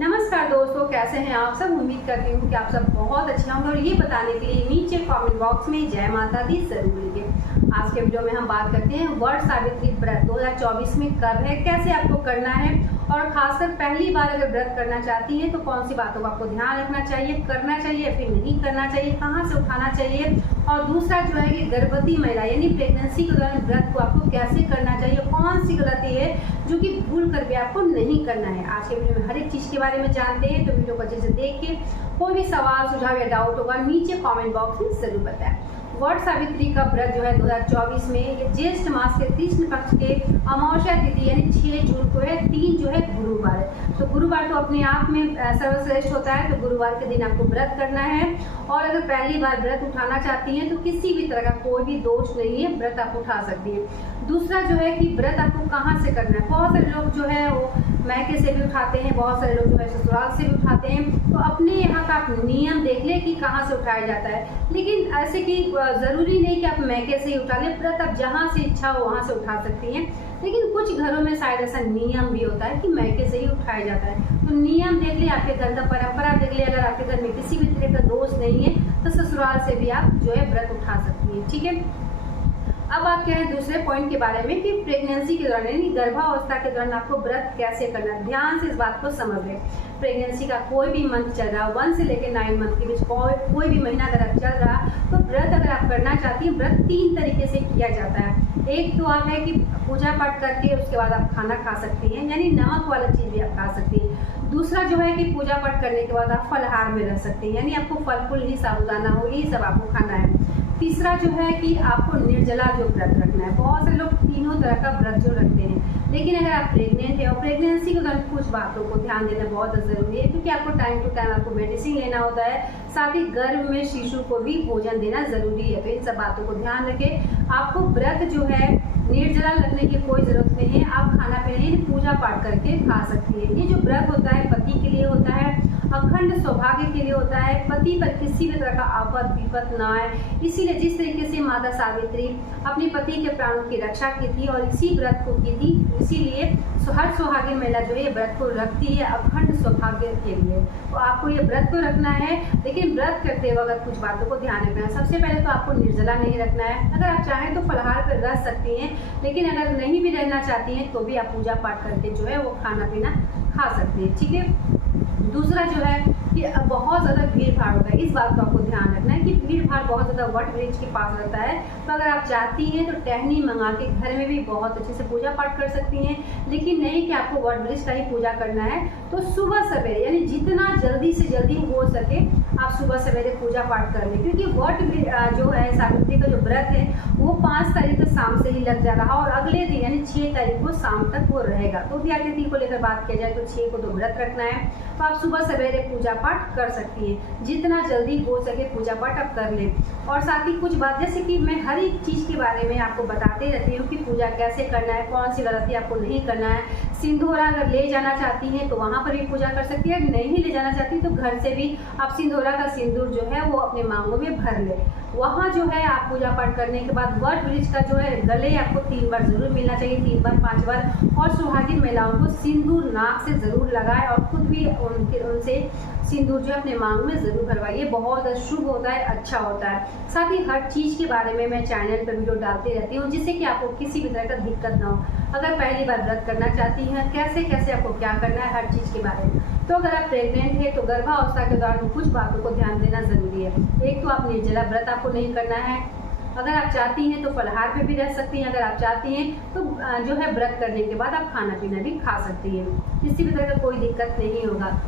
नमस्कार दोस्तों, कैसे हैं आप सब। उम्मीद करती हूँ कि आप सब बहुत अच्छे होंगे और ये बताने के लिए नीचे कमेंट बॉक्स में जय माता दी जरूर लिखिए। आज के वीडियो में हम बात करते हैं वट सावित्री व्रत 2024 में कब है, कैसे आपको करना है और खासकर पहली बार अगर व्रत करना चाहती हैं तो कौन सी बातों का आपको ध्यान रखना चाहिए, करना चाहिए या फिर नहीं करना चाहिए, कहाँ से उठाना चाहिए। और दूसरा जो है कि गर्भवती महिला यानी प्रेगनेंसी के दौरान व्रत को आपको कैसे करना चाहिए, कौन सी गलती है जो कि भूल कर भी आपको नहीं करना है। आज के वीडियो में हर एक चीज़ के बारे में जानते हैं, तो वीडियो को अच्छे से देख के कोई भी सवाल सुझाव या डाउट होगा नीचे कमेंट बॉक्स में जरूर बताएं। वट सावित्री का व्रत जो है 2024 में ये ज्येष्ठ मास के कृष्ण पक्ष के अमावस्या तिथि यानी 6 जून को है। 3 जो है गुरुवार है, तो गुरुवार तो अपने आप में सर्वश्रेष्ठ होता है, तो गुरुवार के दिन आपको व्रत करना है। और अगर पहली बार व्रत उठाना चाहती हैं तो किसी भी तरह का कोई भी दोष नहीं है, व्रत आप उठा सकती हैं। दूसरा जो है कि व्रत आपको कहाँ से करना है। बहुत सारे लोग जो है वो मैके से भी उठाते हैं, बहुत सारे लोग जो है ससुराल से भी उठाते हैं, तो अपने यहाँ का आप नियम देख ले कि कहाँ से उठाया जाता है। लेकिन ऐसे कि ज़रूरी नहीं कि आप मैके से ही उठा लें, व्रत आप जहाँ से इच्छा हो वहाँ से उठा सकती हैं। लेकिन कुछ घरों में शायद ऐसा नियम भी होता है कि मैके से ही उठाया जाता है, तो नियम देख ले, आपके घर का परंपरा देख ले। अगर आपके घर में किसी भी तरह का दोष नहीं है तो ससुराल से भी आप जो है व्रत उठा सकती हैं, ठीक है। अब बात क्या है दूसरे पॉइंट के बारे में कि प्रेगनेंसी के दौरान यानी गर्भावस्था के दौरान आपको व्रत कैसे करना है। ध्यान से इस बात को समझ लें। प्रेगनेंसी का कोई भी मंथ चल रहा, 1 से लेकर 9 मंथ के बीच कोई भी महीना अगर आप चल रहा तो व्रत अगर आप करना चाहती हैं, व्रत 3 तरीके से किया जाता है। एक तो आप है कि पूजा पाठ करके उसके बाद आप खाना खा सकती हैं, यानी नमक वाला चीज़ भी आप खा सकती हैं। दूसरा जो है कि पूजा पाठ करने के बाद आप फलाहार में रह सकते हैं, यानी आपको फल फूल ही साबुदाना हो यही सब आपको खाना है। तीसरा जो है कि आपको निर्जला जो व्रत रखना है। बहुत से लोग तीनों तरह का व्रत जो रखते हैं, लेकिन अगर आप प्रेग्नेंट है और प्रेगनेंसी के दौरान कुछ बातों को ध्यान देना बहुत ज़रूरी है, क्योंकि आपको टाइम टू टाइम आपको मेडिसिन लेना होता है, साथ ही गर्भ में शिशु को भी भोजन देना ज़रूरी है। तो इन सब बातों को ध्यान रखें। आपको व्रत जो है निर्जला रखने की कोई ज़रूरत नहीं है, आप खाना पीना पूजा पाठ करके खा सकती है। ये जो व्रत होता है पति के लिए होता है, अखंड सौभाग्य के लिए होता है, पति पर किसी भी तरह का आफत विपत ना आए। इसीलिए जिस तरीके से माता सावित्री अपने पति के प्राणों की रक्षा की थी और इसी व्रत को की थी, इसीलिए हर सुहागिन महिला जो है ये व्रत को रखती है अखंड सौभाग्य के लिए। तो आपको ये व्रत तो रखना है, लेकिन व्रत करते वक्त कुछ बातों को ध्यान रखना है। सबसे पहले तो आपको निर्जला नहीं रखना है। अगर आप चाहें तो फलाहार पर रह सकती हैं, लेकिन अगर नहीं भी रहना चाहती हैं तो भी आप पूजा पाठ करके जो है वो खाना पीना खा सकती हैं, ठीक है। दूसरा जो है कि बहुत ज़्यादा भीड़ भाड़ होता है, इस बात का आपको ध्यान रखना है कि भीड़ भाड़ बहुत ज़्यादा वट वृक्ष के पास रहता है। तो अगर आप चाहती हैं तो टहनी मंगा के घर में भी बहुत अच्छे से पूजा पाठ कर सकती हैं, लेकिन नहीं कि आपको वट वृक्ष का ही पूजा करना है तो सुबह सवेरे यानी जितना जल्दी से जल्दी हो सके आप सुबह सवेरे पूजा पाठ कर लें, क्योंकि वट जो है सावित्री का जो व्रत है वो 5 तारीख को शाम से ही लग जा रहा और अगले दिन यानी 6 तारीख को शाम तक वो रहेगा। तो उद्या तिथि को लेकर बात किया जाए तो 6 को तो व्रत रखना है, तो आप सुबह सवेरे पूजा पाठ कर सकती हैं। जितना जल्दी हो सके पूजा पाठ आप कर लें। और साथ ही कुछ बात जैसे कि मैं हर एक चीज़ के बारे में आपको बताते रहती हूँ कि पूजा कैसे करना है, कौन सी गलती आपको नहीं करना है। सिंदूरा अगर ले जाना चाहती हैं तो वहाँ पर भी पूजा कर सकती है, नहीं ले जाना चाहती तो घर से भी आप सिंदूरा का सिंदूर जो है वो अपने मांगों में भर ले। वहाँ जो है आप पूजा पाठ करने के बाद वट वृक्ष का जो है गले आपको 3 बार जरूर मिलना चाहिए, 3 बार 5 बार। और सुहागिन महिलाओं को सिंदूर नाक से ज़रूर लगाए और खुद भी उनसे सिंदूर जो अपने मांग में ज़रूर भरवाइए, बहुत शुभ होता है, अच्छा होता है। साथ ही हर चीज़ के बारे में मैं चैनल पर वीडियो डालती रहती हूँ, जिससे कि आपको किसी भी तरह का दिक्कत ना हो। अगर पहली बार व्रत करना चाहती हैं कैसे कैसे आपको क्या करना है हर चीज़ के बारे में। तो अगर आप प्रेग्नेंट है तो गर्भावस्था के दौरान कुछ बातों को ध्यान देना ज़रूरी है। एक तो आप निर्जला व्रत आपको नहीं करना है। अगर आप चाहती हैं तो फलाहार पे भी रह सकती हैं, अगर आप चाहती हैं तो जो है व्रत करने के बाद आप खाना पीना भी खा सकती हैं, किसी भी तरह का कोई दिक्कत नहीं होगा।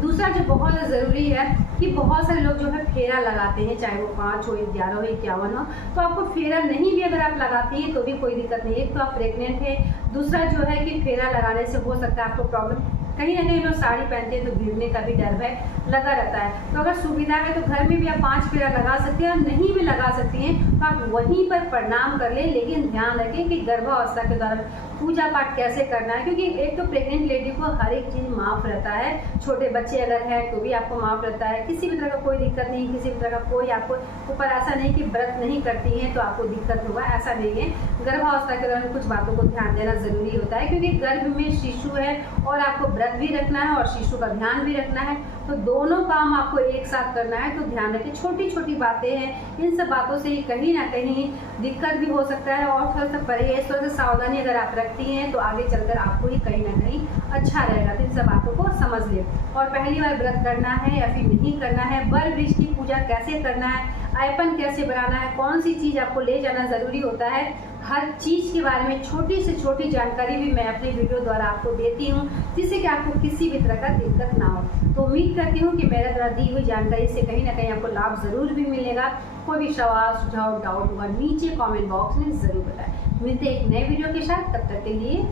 दूसरा जो बहुत ज़रूरी है कि बहुत सारे लोग जो है फेरा लगाते हैं, चाहे वो 5 हो, 11 हो, 51 हो, तो आपको फेरा नहीं भी अगर आप लगाती हैं तो भी कोई दिक्कत नहीं है। एक तो आप प्रेग्नेंट है, दूसरा जो है कि फेरा लगाने से हो सकता है आपको प्रॉब्लम, कहीं ना कहीं लोग साड़ी पहनते हैं तो गिरने का भी डर है लगा रहता है। तो अगर सुविधा है तो घर में भी आप 5 फेरा लगा सकते हैं, और नहीं भी लगा सकती हैं तो आप वहीं पर प्रणाम कर लें। लेकिन ध्यान रखें कि गर्भावस्था के दौरान पूजा पाठ कैसे करना है, क्योंकि एक तो प्रेग्नेंट लेडी को हर एक चीज़ माफ़ रहता है, छोटे बच्चे अगर हैं तो भी आपको माफ़ रहता है, किसी भी तरह का कोई दिक्कत नहीं, किसी भी तरह का कोई आपको ऊपर ऐसा नहीं कि व्रत नहीं करती हैं तो आपको दिक्कत होगा, ऐसा नहीं है। गर्भावस्था के दौरान कुछ बातों को ध्यान देना ज़रूरी होता है, क्योंकि गर्भ में शिशु है और आपको व्रत व्रत भी रखना है और शिशु का ध्यान भी रखना है, तो दोनों काम आपको एक साथ करना है। तो ध्यान रखें, छोटी छोटी बातें हैं, इन सब बातों से कहीं ना कहीं दिक्कत भी हो सकता है, और थोड़ा सा परहेज, थोड़ा सा सावधानी अगर आप रखती हैं तो आगे चलकर आपको ही कहीं ना कहीं अच्छा रहेगा। तो इन सब बातों को समझ लें। और पहली बार व्रत करना है या फिर नहीं करना है, बर वृक्ष की पूजा कैसे करना है, आयपन कैसे बनाना है, कौन सी चीज़ आपको ले जाना ज़रूरी होता है, हर चीज़ के बारे में छोटी से छोटी जानकारी भी मैं अपने वीडियो द्वारा आपको देती हूँ, जिससे कि आपको किसी भी तरह का दिक्कत ना हो। तो उम्मीद करती हूँ कि मेरे द्वारा दी हुई जानकारी से कहीं ना कहीं आपको लाभ ज़रूर भी मिलेगा। कोई भी सवाल, सुझाव, डाउट होगा नीचे कमेंट बॉक्स में ज़रूर बताएं। मिलते हैं एक नए वीडियो के साथ, तब तक के लिए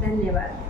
धन्यवाद।